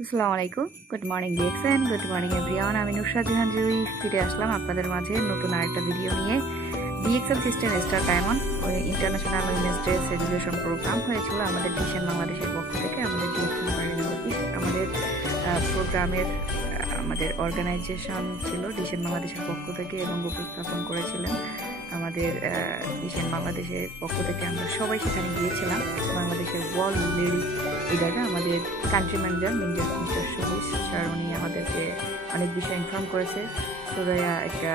আসসালামু আলাইকুম। Good morning DXN good morning everyone আমি নুসরাত জাহান জুই ফিরে আসলাম আপনাদের মাঝে নতুন আরেকটা ভিডিও নিয়ে। ডিএক্সএল সিস্টেম স্টার ডায়মন্ড ওই international women's day celebration programme হয়েছিল আমাদের ডিসেন বাংলাদেশের পক্ষ থেকে। আমাদের ডিএক্সএল অফিস আমাদের প্রোগ্রামের আমাদের অর্গানাইজেশন ছিল ডিসেন বাংলাদেশের পক্ষ থেকে এবং উপস্থাপন করেছিলেন আমাদের ডিসেন বাংলাদেশের পক্ষ থেকে আমরা সবাই সেখানে গিয়েছিলাম। বাংলাদেশের ওয়ার্ল্ড লেডি লিডাররা আমাদের কান্ট্রি ম্যানেজার মিঞ্জার মিস্টার সবুজ স্যার, উনি আমাদেরকে অনেক বিষয় ইনফর্ম করেছে। সোরাইয়া একটা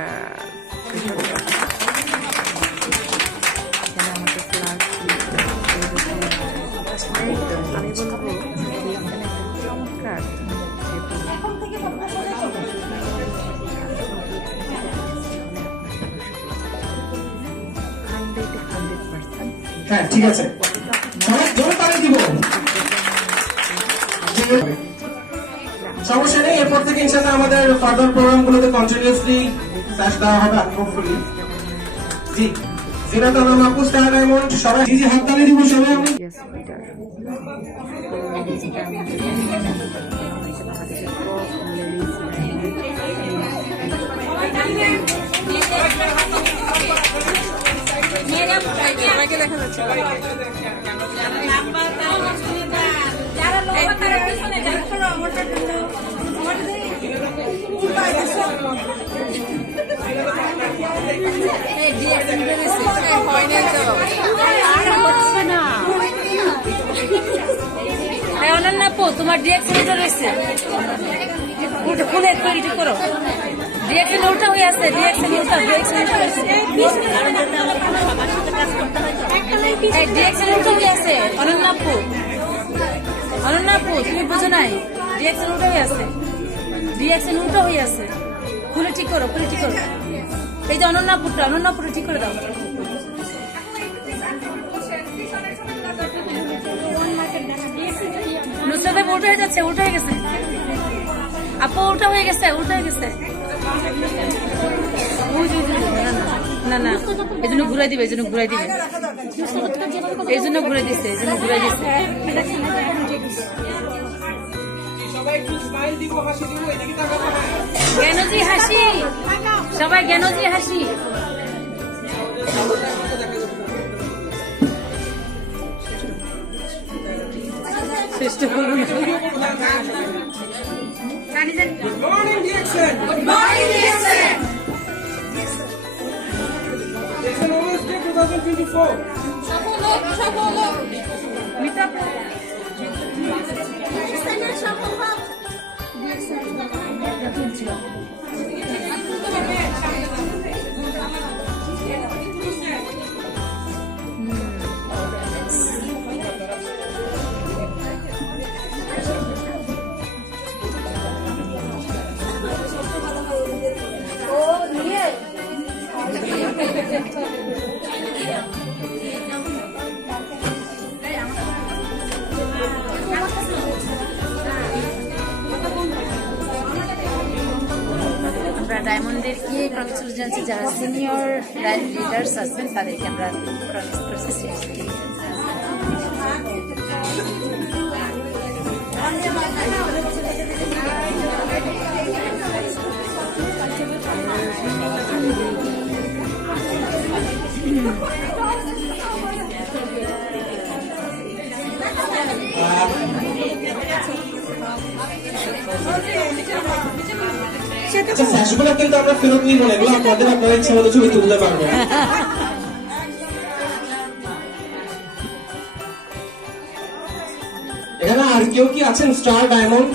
হ্যাঁ ঠিক আছে। সমস্যা নেই এরপর থেকে ইনশাআল্লাহ আমাদের ফার্দার প্রোগ্রাম গুলোতে কন্টিনিউসলি ফ্ল্যাশ দেওয়া হবে হোপফুলি জি আপু স্টার ডায়মন্ড সবাই জি জি হাত তালি দিব সবাই আমি Yes, leader. ছোট তোমার ডিএক্সেলটা রয়েছে উঠে খুলে একটু ইটি করো ডিএক্সেল উল্টা হয়ে আছে ডিএক্সেল উল্টা ডিএক্সেল উল্টা হয়েছে এই ডিএক্সেল উল্টা হয়ে আছে অনন্যাপু অনন্যাপু তুমি বুঝো নাই ডিএক্সেল উল্টা হয়ে আছে। ডিএক্সেল উল্টা হয়ে আছে। খুলে ঠিক করো, খুলে ঠিক করো। এই যে অনন্যাপুরটা অনন্যাপুরটা ঠিক করে দাও। নুসরাত ভাই, উল্টো হয়ে যাচ্ছে, উল্টো হয়ে গেছে। আপু, উল্টো হয়ে গেছে, উল্টো হয়ে গেছে। না না, এই জন্য ঘুরাই দিবে, এই জন্য ঘুরাই দিবে। এই জন্য ঘুরাই দিচ্ছে এই জন্য ঘুরাই দিচ্ছে জ্ঞানজি হাসি। সবাই জ্ঞানজি হাসি। চেষ্টা করব। না good morning DXN good morning DXN DXN women's 2024. সফল হোক সফল হোক। সফল হোক Bandleaders acepta de sembrar prones procesivos. Okay. আচ্ছা কিন্তু আমরা ফেরত নিব না এগুলো আপনাদের আপনারা ইচ্ছা মতো ছবি তুলতে পারবেন এখানে আর কেউ কি আছেন? Star diamond?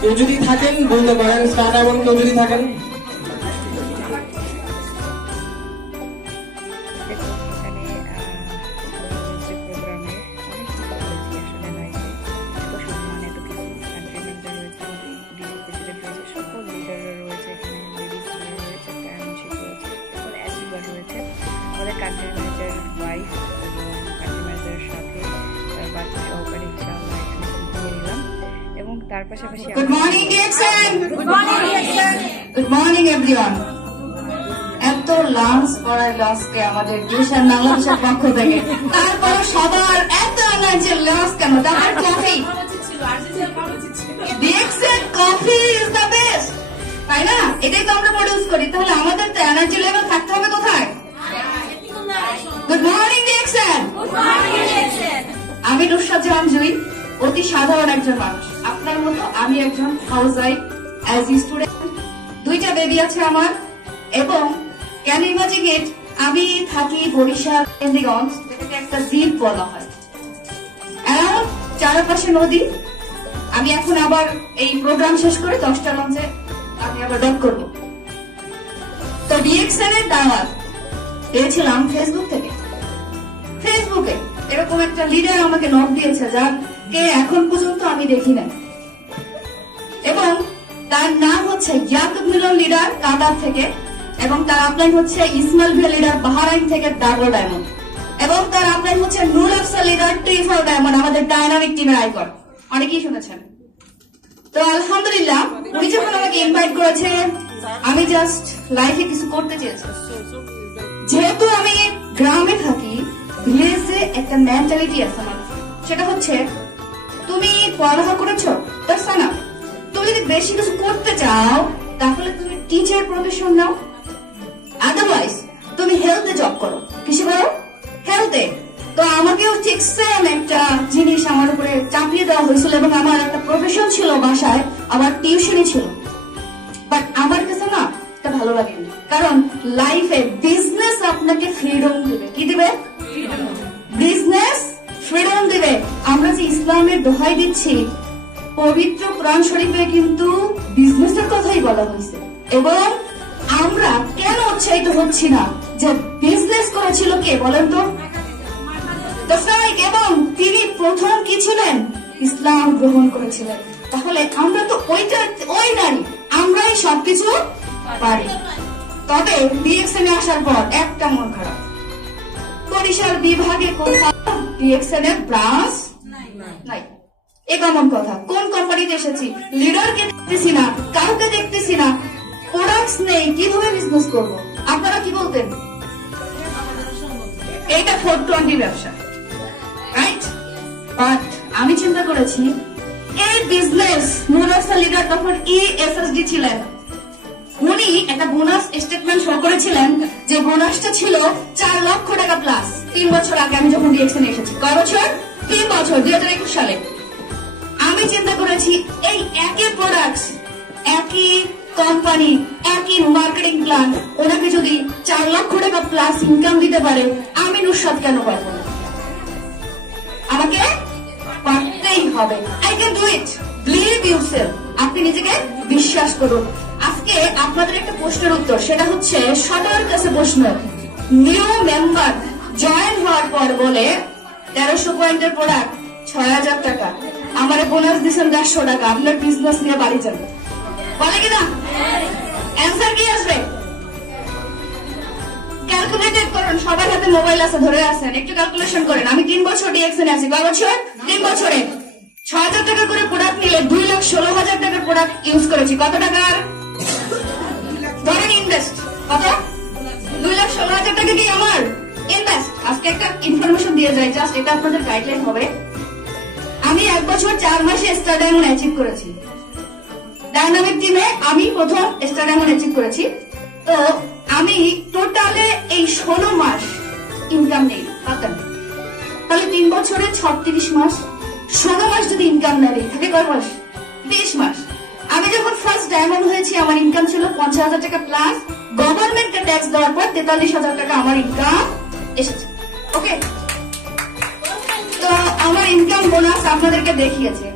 কেউ যদি থাকেন বলতে পারেন স্টার ডায়মন্ড কেউ যদি থাকেন। কাজের ওয়াইফ এবং সাথে বাচ্চা সহকারে এবং তার পাশাপাশি good morning good morning good morning everyone এত লাঞ্চ করায় লাঞ্চকে আমাদের টিউশন পক্ষ থেকে। তারপর সবার এত এনার্জি লাঞ্চ কেন? তার coffee DXN coffee is the best তাই না? এটাই তো আমরা প্রডিউস করি। তাহলে আমাদের তো এনার্জি লেভেল থাকতে হবে কোথায়? গুড মর্নিং ডিএক্সএন আমি নুসরাত জাহান জুই অতি সাধারণ একজন মানুষ। আপনার মতো আমি একজন হাউস ওয়াইফ অ্যাজ স্টুডেন্ট দুইটা বেবি আছে আমার এবং ক্যান ইমাজিং ইট আমি থাকি বরিশাল কেন্দ্রগঞ্জ যেটাকে একটা দ্বীপ বলা হয়। চারপাশে নদী। আমি এখন আবার এই প্রোগ্রাম শেষ করে দশটা লঞ্চে আমি আবার ব্যাক করব। তো ডিএক্সএন এর দাওয়াত পেয়েছিলাম ফেসবুক থেকে। এরকম একটা লিডার আমাকে নক দিয়েছে যাকে এখন পর্যন্ত আমি দেখি নাই। এবং তার নাম হচ্ছে ইয়াকুব লিডার কাতার থেকে, এবং তার আপলাইন হচ্ছে ইসমাইল ভিয়া লিডার বাহারাইন থেকে ডাবল ডায়মন্ড। এবং তার আপলাইন হচ্ছে Nur Afsa leader triple diamond, আমাদের ডায়নামিক টিমের আইকন অনেকেই শুনেছেন। তো আলহামদুলিল্লাহ উনি যখন আমাকে ইনভাইট করেছে, আমি জাস্ট লাইফে কিছু করতে চেয়েছি। যেহেতু আমি গ্রামে থাকি ভিলেজে একটা মেন্টালিটি আছে আমার। সেটা হচ্ছে, তুমি পড়ালেখা করেছ দ্যাটস না তুমি যদি বেশি কিছু করতে চাও, তাহলে তুমি টিচার প্রফেশন নাও। আদারওয়াইজ তুমি হেলথে জব করো। কিসে করো হেলথে তো আমাকেও ঠিক সেম একটা জিনিস আমার উপরে চাপিয়ে দেওয়া হয়েছিল এবং আমার একটা প্রফেশন ছিল বাসায় আমার টিউশনই ছিল। বাট আমার কাছে না, এটা ভালো লাগেনি। কারণ লাইফে বিজনেস আপনাকে ফ্রিডম দিবে। কি দিবে? বিজনেস ফ্রিডম দিবে। আমরা যে ইসলামের দোহাই দিচ্ছি, পবিত্র কোরআন শরীফে কিন্তু বিজনেসের কথাই বলা হয়েছে। এবং আমরা কেন উৎসাহিত হচ্ছি না? যে বিজনেস করেছিল কে, বলেন তো? এবং তিনি প্রথম কি ছিলেন? ইসলাম গ্রহণ করেছিলেন। তাহলে আমরা তো ওইটা, ওই নারী, আমরাই সবকিছু পারি। তবে ডিএক্সএন এ আসার পর একটা মন খারাপ। বরিশাল বিভাগে কোথাও ডিএক্সএন ব্রাঞ্চ নাই এ কেমন কথা। কোন কোম্পানিতে এসেছি? লিডারকে দেখতেছি না কাউকে দেখতেছি না। প্রোডাক্টস নেই কীভাবে বিজনেস করব? আপনারা কি বলতেন? এইটা ফোর টোয়েন্টি ব্যবসা। রাইট বাট আমি চিন্তা করেছি এই বিজনেস নুরাসা লিডার তখন ই এসএসডি ছিলেন। উনি একটা বোনাস স্টেটমেন্ট শো করেছিলেন যে বোনাসটা ছিল চার লক্ষ টাকা প্লাস তিন বছর আগে আমি যখন ডিএক্সএন এসেছি। কয় বছর? তিন বছর, দুই হাজার একুশ সালে। আমি চিন্তা করেছি, এই একই প্রোডাক্ট একই কোম্পানি একই মার্কেটিং প্ল্যান ওনাকে যদি চার লক্ষ টাকা প্লাস ইনকাম দিতে পারে, আমি নুসরাত কেন পারব আমাকে পারতেই হবে। I can do it believe yourself আপনি নিজেকে বিশ্বাস করুন। আজকে আপনাদের একটা প্রশ্নের উত্তর। সেটা হচ্ছে সবার কাছে প্রশ্ন নিউ মেম্বার জয়েন হওয়ার পর বলে তেরোশো পয়েন্টের প্রোডাক্ট ছয় হাজার টাকা। আমার বোনাস দিচ্ছেন দেড়শো টাকা। আপনার বিজনেস নিয়ে বাড়ি যাবে। বলে কিনা অ্যান্সার কি আসবে? ক্যালকুলেটেড করুন। সবার হাতে মোবাইল আছে, ধরে আছেন। একটু ক্যালকুলেশন করেন। আমি তিন বছর ডিএক্সএন আছি। কয় বছর? তিন বছরে। ছ হাজার টাকা করে প্রোডাক্ট নিলে দুই লাখ ষোলো হাজার টাকার প্রোডাক্ট ইউজ করেছি। কত টাকার? ইনভেস্ট। কত দুই লাখ ষোলো হাজার টাকা কি আমার? ইনভেস্ট। আজকে একটা ইনফরমেশন দিয়ে যাই জাস্ট এটা আপনাদের গাইডলাইন হবে। আমি এক বছর চার মাসে স্টার ডায়মন্ড অ্যাচিভ করেছি। ডাইনামিক টিমে আমি প্রথম স্টার ডায়মন্ড অ্যাচিভ করেছি। তো আমি টোটালে এই ষোলো মাস ইনকাম নেই পাতাম তাহলে তিন বছরে ছত্রিশ মাস, ষোলো মাস যদি ইনকাম না নেই থাকে কয় মাস? বিশ মাস। আমি যখন ফার্স্ট ডায়মন্ড হয়েছি, আমার ইনকাম ছিল পঞ্চাশ হাজার টাকা প্লাস গভর্নমেন্টকে ট্যাক্স দেওয়ার পর তেতাল্লিশ হাজার টাকা আমার ইনকাম এসেছে। ওকে তো আমার ইনকাম বোনাস আপনাদেরকে দেখিয়েছে।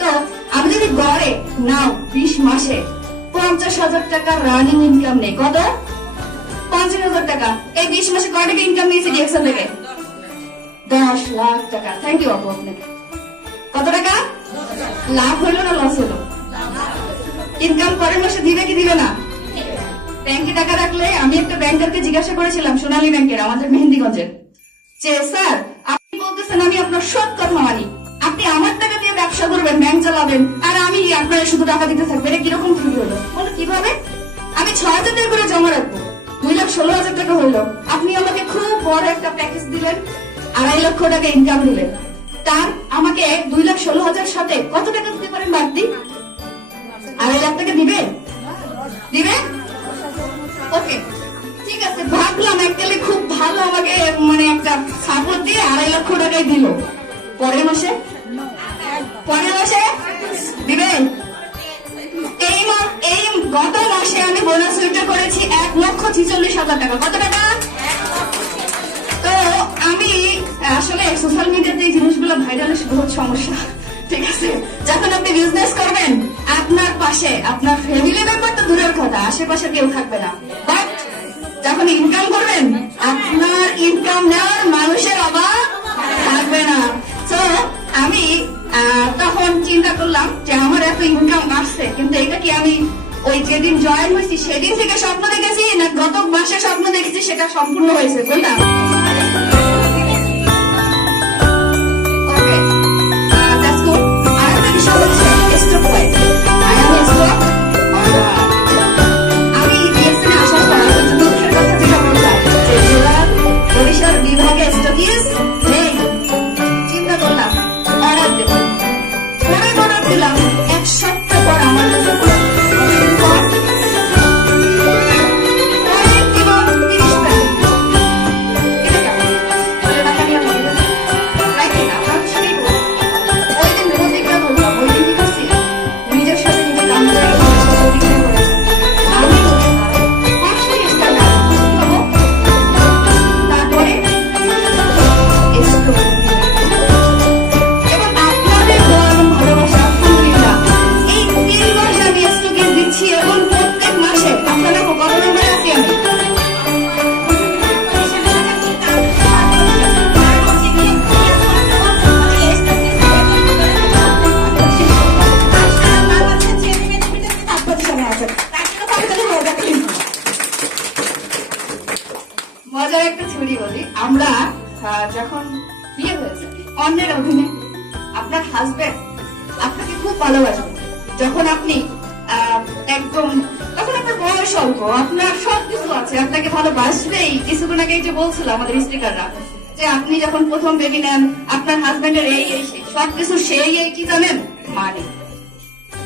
তো আমি যদি গড়ে নাও বিশ মাসে পঞ্চাশ হাজার টাকা রানিং ইনকাম নেই। কত? পঞ্চাশ হাজার টাকা। এই বিশ মাসে কয় টাকা ইনকাম নিয়েছি ডিএক্সএল থেকে দশ লাখ টাকা। থ্যাংক ইউ আপু, আপনাকে। কত টাকা? লাভ হলো না লস হলো? ইনকাম পরের মাসে দিবে কি দিবে না? ব্যাংকে টাকা রাখলে আমি একটা ব্যাংকারকে জিজ্ঞাসা করেছিলাম, সোনালী ব্যাংকের আমাদের মেহেন্দিগঞ্জের। যে, স্যার, আপনি বলতেছেন আমি আপনার সৎ কথা মানি। আপনি আমার টাকা দিয়ে ব্যবসা করবেন ব্যাংক চালাবেন, আর আমি আপনার শুধু টাকা দিতে থাকব। এটা কীরকম ফিল হলো? বলো কীভাবে? আমি ছয় হাজার টাকা করে জমা রাখব। দুই লাখ ষোলো হাজার টাকা হইল আপনি আমাকে খুব বড় একটা প্যাকেজ দিলেন, আড়াই লক্ষ টাকা ইনকাম দিলেন। তার আমাকে দুই লাখ ষোলো হাজার সাথে কত টাকা দিতে পারেন বাড়তি আড়াই লাখ টাকা দিবে? দিবে? ওকে, ঠিক আছে, ভাবলাম একচুয়ালি খুব ভালো আমাকে মানে একটা সাপোর্ট দিয়ে আড়াই লক্ষ টাকাই দিল। পরের মাসে? পরের মাসে? দিবেন এই এই গত মাসে আমি বোনাস উইথড্র করেছি এক লক্ষ ছিচল্লিশ হাজার টাকা। কত টাকা? তো আমি, আসলে সোশ্যাল মিডিয়াতে এই জিনিসগুলো ভাইরাল বহুত সমস্যা। ঠিক আছে যখন আপনি বিজনেস করবেন, আপনার পাশে, আপনার ফ্যামিলি মেম্বার তো দূরের কথা, আশেপাশে কেউ থাকবে না। বাট যখন ইনকাম করবেন, আপনার ইনকাম নেওয়ার মানুষের অভাব থাকবে না। তো আমি তখন চিন্তা করলাম যে আমার এত ইনকাম আসছে, কিন্তু এটা কি আমি ওই যেদিন জয়েন হয়েছি, সেদিন থেকে স্বপ্ন দেখেছি, না গত মাসে স্বপ্ন দেখেছি, সেটা সম্পূর্ণ হয়েছে কোনটা Yeah. এই যে বলছিল আমাদের স্পিকাররা, যে আপনি যখন প্রথম বেবি নেন, আপনার হাজবেন্ডের এই এই সেই সব কিছু সেই এই কি জানেন? মানে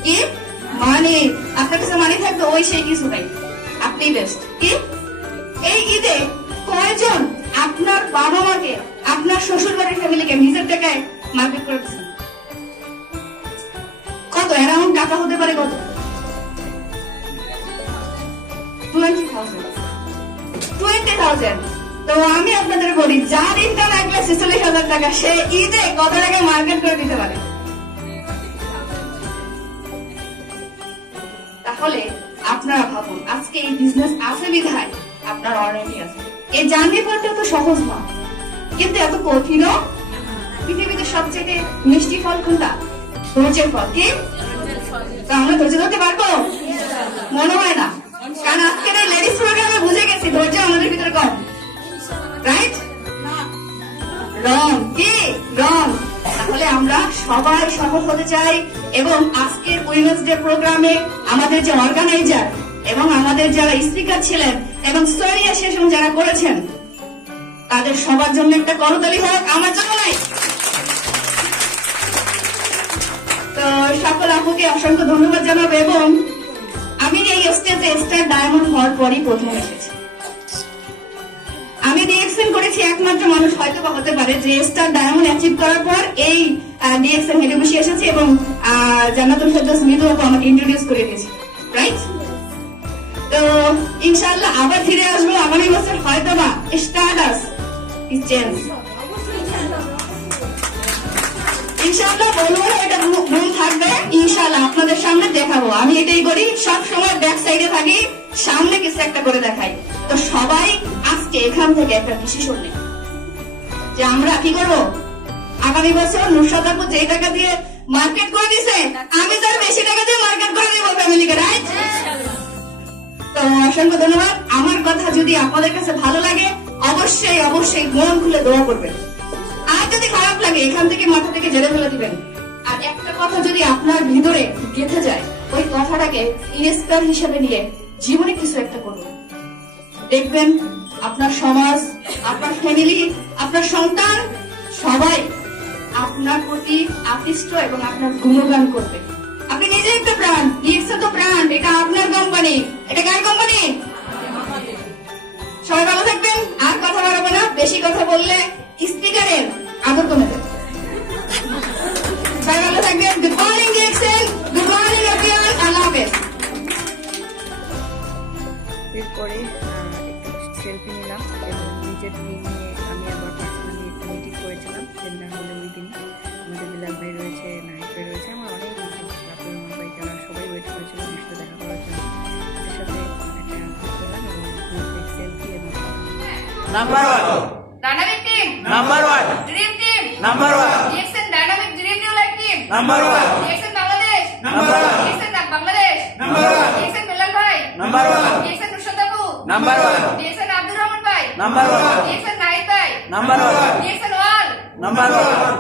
কি? মানে আপনার কাছে মানে থাকবে, ওই সেই কিছু নাই আপনি বেস্ট কি? এই ঈদে কয়জন আপনার বাবা মাকে আপনার শ্বশুর বাড়ির ফ্যামিলিকে নিজের টাকায় মারপিট করে দিচ্ছেন কত? অ্যারাউন্ড টাকা হতে পারে কত? টোয়েন্টি থাউজেন্ড টোয়েন্টি থাউজেন্ড তো আমি আপনাদের বলি যার ইনকাম এক লাখ ছেচল্লিশ হাজার টাকা, সে ঈদে কত টাকায় মার্কেট করে দিতে পারে? তাহলে আপনারা ভাবুন, আজকে এই বিজনেস আছে বিধায়? আপনার অর্ডারটি আছে। এই জার্নি পথটা তো সহজ না। কিন্তু এত কঠিনও? পৃথিবীতে সবচেয়ে মিষ্টি ফল কোনটা? ধৈর্যের ফল। কি? তো আমরা ধৈর্য ধরতে পারব? মনে হয় না। কারণ আজকের এই লেডিস প্রোগ্রামে বুঝে গেছি, ধৈর্য আমাদের ভিতরে কম। রাইট রং রং। তাহলে আমরা সবাই হতে চাই এবং আজকের উইমেন্স ডে প্রোগ্রামে আমাদের যে অর্গানাইজার এবং আমাদের যারা স্পিকার ছিলেন এবং যারা করেছেন, তাদের সবার জন্য একটা করতালি হোক, আমার জন্য তো সকল আপুকে অসংখ্য ধন্যবাদ জানাব এবং আমি এই স্টেজে স্টার ডায়মন্ড হওয়ার পরই প্রথম এসেছি। আমি ডিএক্সএন করেছি, একমাত্র মানুষ হয়তো বা হতে পারে যে স্টার ডায়মন্ড অ্যাচিভ করার পর এই ডিএক্সএন হেডে বসে এসেছি এবং জান্নাতুল ফেরদৌস মৃদু আপু আমাকে ইন্ট্রোডিউস করে দিয়েছে রাইট তো ইনশাআল্লাহ আবার ফিরে আসব, আগামী বছর হয়তো বা স্টারডাস ইজ চেঞ্জ ইনশাআল্লাহ বলব, এটা ভুল থাকবে, ইনশাআল্লাহ আপনাদের সামনে দেখাবো। আমি এটাই করি সব সময় ব্যাক সাইডে থাকি সামনে কিছু একটা করে দেখাই। তো সবাই আজকে এখান থেকে একটা ডিসিশন নেই যে আমরা কি করব? আগামী বছর নুরসাদ আপু যে টাকা দিয়ে মার্কেট করে দিছে, আমি তার বেশি টাকা দিয়ে মার্কেট করে দেবো ফ্যামিলিকে রাইট তো অসংখ্য ধন্যবাদ। আমার কথা যদি আপনাদের কাছে ভালো লাগে, অবশ্যই অবশ্যই মন খুলে দোয়া করবেন। আর যদি খারাপ লাগে, এখান থেকে মাথা থেকে জেলে ফেলে দিবেন। আর একটা কথা যদি আপনার ভিতরে গেঁথে যায়, ওই কথাটাকে ইন্সপায়ার হিসেবে নিয়ে জীবনে কিছু একটা করুন। দেখবেন আপনার সমাজ, আপনার ফ্যামিলি আপনার সন্তান, সবাই আপনার প্রতি আকৃষ্ট এবং আপনার গুণগান করবে। আপনি নিজে একটা ব্র্যান্ড ইয়েক্সা তো ব্র্যান্ড এটা আপনার কোম্পানি এটা কার কোম্পানি সবাই ভালো থাকবেন, আর কথা বাড়াবো না, বেশি কথা বললে স্পিকারের আদর কমে যাবে। সবাই ভালো থাকবেন গুড মর্নিং একটা সেলফি নিলাম এবং নিজের দিন নিয়ে আমি আবার পার্সোনালি একটা মিটিং করেছিলাম সেমিনার হলে ওই দিন আমাদের বিলাল ভাই রয়েছে নাহিদ ভাই রয়েছে আমার অনেক রাতুল রহমান ভাই তারা সবাই ওয়েট করেছিল আমার সাথে দেখা করার জন্য তাদের সাথে একটা করলাম এবং সেলফি এবং Number one. Dynamic team Number one. Dream team Number one. DXL dynamic dream new life team Number one. DXL Bangladesh Number one. DXL Bangladesh Number one. DXL Bilal bhai Number one. DXL Nusrat আপু one. DXL Abdur Rahman ভাই number one DXL Nahid bhai number one one number one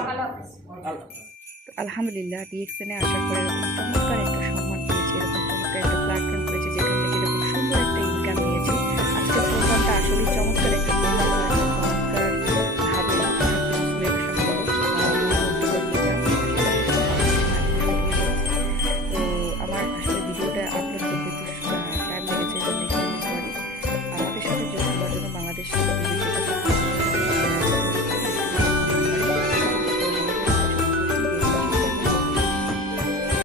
আলহামদুলিল্লাহ ডিএক্সএনে আসার পরে চমৎকার একটা সম্মান পেয়েছি এরকম চমৎকার একটা প্ল্যাটফর্ম পেয়েছি যেখান থেকে এরকম সুন্দর একটা ইনকাম নিয়েছি। আজকের প্রোগ্রামটা আসলে চমৎকার।